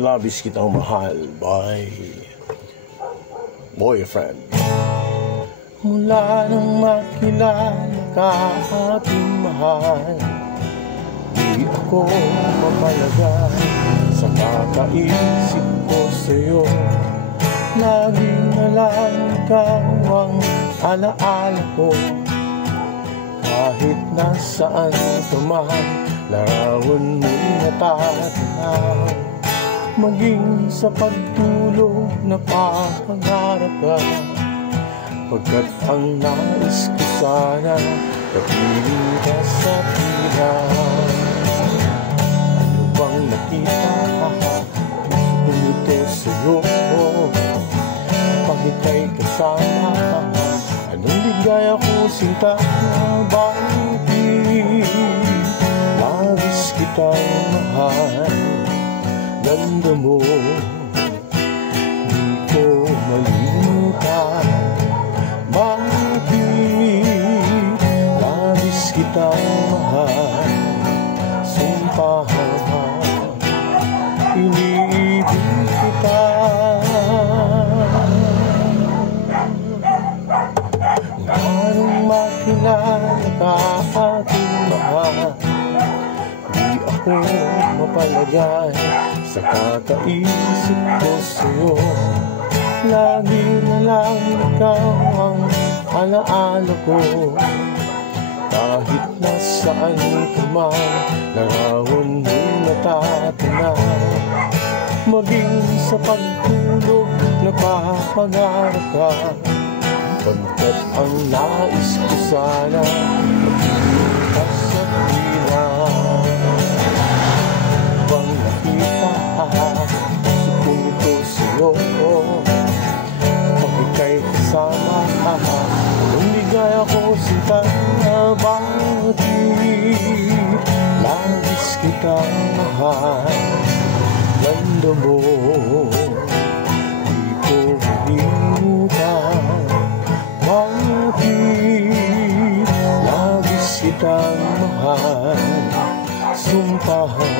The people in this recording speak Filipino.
Labis Kitang Mahal by Boyfriend. Mula nang makilala ka, aking mahal, di ako mapalagay sa kakaisip ko sa'yo. Lagi na lang ikaw ang alaala ko. Kahit nasaan ka man, larawan mo'y natatanaw. Maging sa pagtulog na papangarap ka, pagkat ang nais ko sana kapiling ka sa pilang. Ano bang nakita gusto ito sa'yo? Pag ika'y kasama, anong ligaya ko sinta? Bakit labis kitang mahal? Ganda mo, di ko malimutan. Bakit labis kitang mahal? Sumpahan, iniibig kita. Anong makilala ka, aking mahal, di ako mapalagay sa kakaisip ko sa'yo. Lagi na lang ikaw ang alaala ko. Kahit nasaan ka man, larawan mo'y natatanaw. Maging sa pagtulog napapangarap ka, pagkat ang nais ko sana magiging ka sa pilang. Bang nakita gusto kong ito sa'yo, pag ika'y kasama, anong ligaya ko sinta? Bakit labis kitang mahal? Ganda mo, di ko malimutan. Bakit labis kitang mahal? Sumpahan,